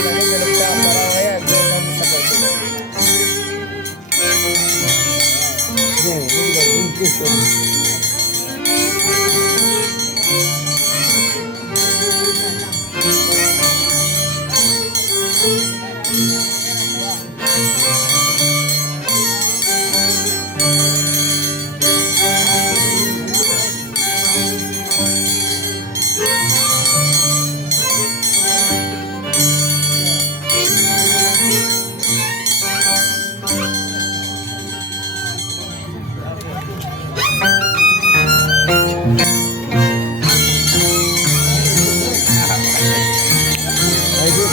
la gente lo que estaba parado allá, que no me sacó el Bien, bien, bien.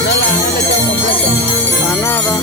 No le quedó completo. A nada.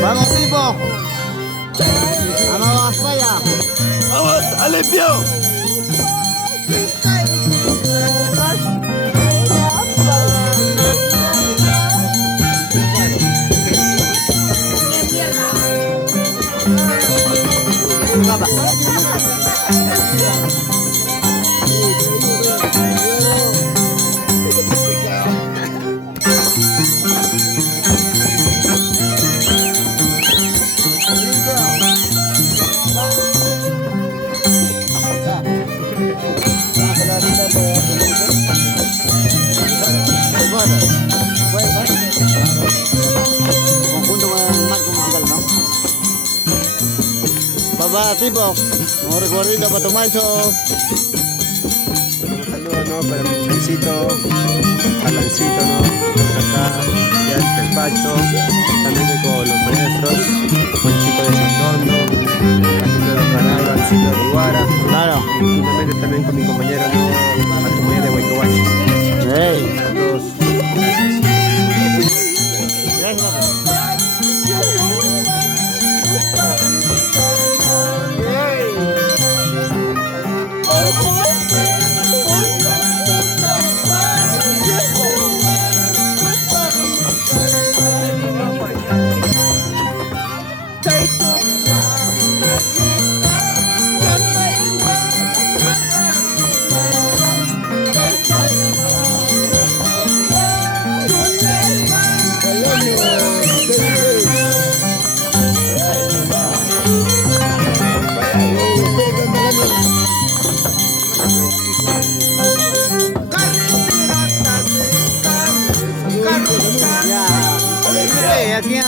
Vamos, tipo. Vamos, vaya. ¡Vamos, Alempio! Conjunto con el marco musical, ¿no? Papá, tipo, un recuerdito para tu macho. Un saludo, ¿no? Para mi Luisito, Alancito, ¿no? Acá, ya el despacho, también con los maestros, con el chico de Santondo, Alcito de Canal, Alcito de Iguara, Claro. y finalmente también con mi compañero, ¿no? La comunidad de Huaycahuachi. Hey. Para todos, gracias. Gracias, papá. Ya. Aquí a...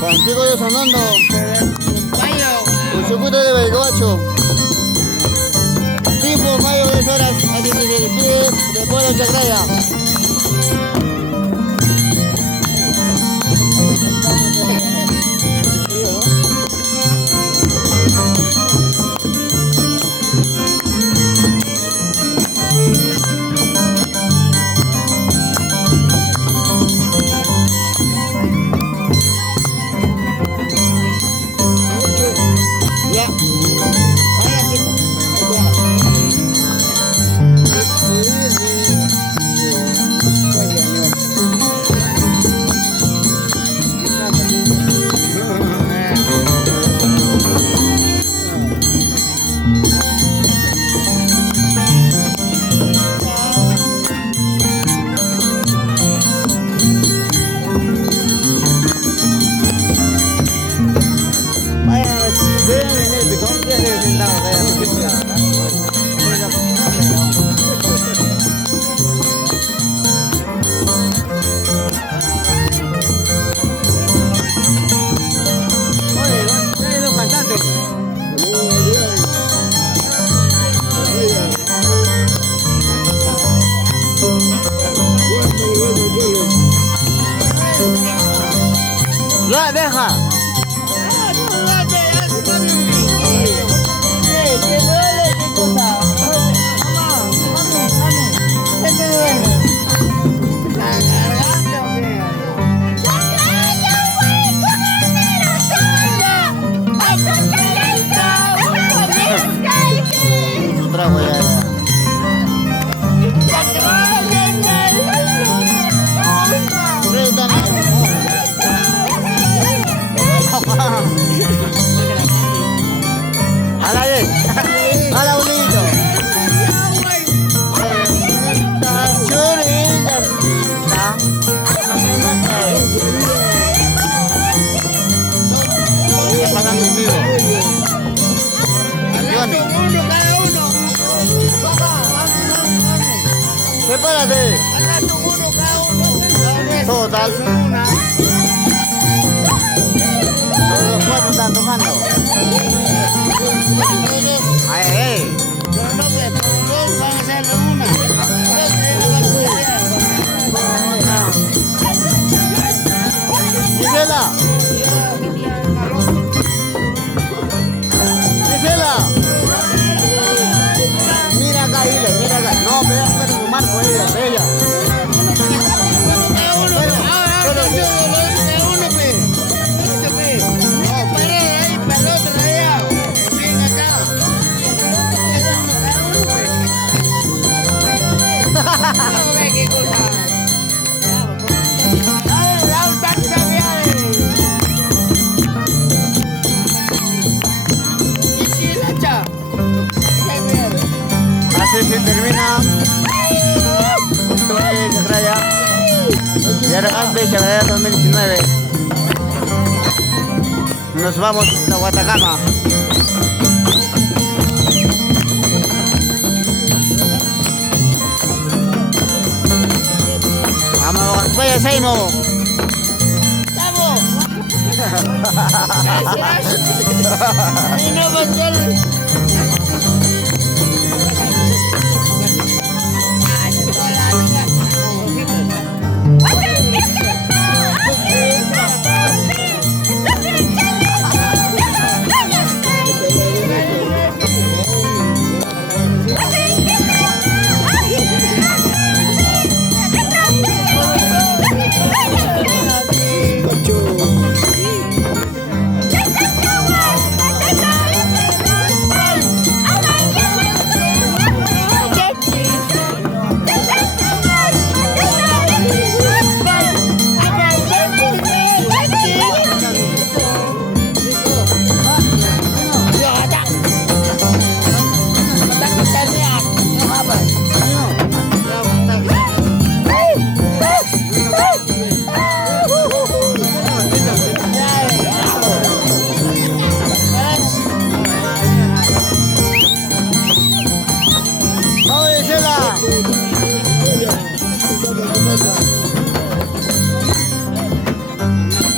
Francisco de Sonando, el circuito de Huaycahuachi. Tiempo, mayo, 10 horas, aquí se despide de Pueblo Chacraya. Ya, deja. ¿Qué te duele? Prepárate. Acá son uno cada uno. Cada vez. Total. Una. Los cuatro están tocando. Ahí. Pero no, que por dos van a hacerle una. Dos que no van a Gisela. Gisela. Mira acá, Ile, mira acá. No, pero ya está tu marco, ella, ella. cada uno. Ahora, cada uno, pe. Eso, pe. No, para ahí, para el otro de allá. Ven acá. Eso uno, cada uno, pe. No, ve qué cosa. Dale, da un taxi también. Y si la cha. Así se termina. Esto es Chagraya. Y ahora Chagraya 2019. Nos vamos a Guatacama. Vamos, vaya Seimo. ¡Vamos! Y no va a ser.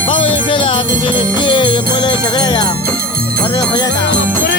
Vamos, Gisela, que se despide del pueblo de Chagraya. Barrio Joyata.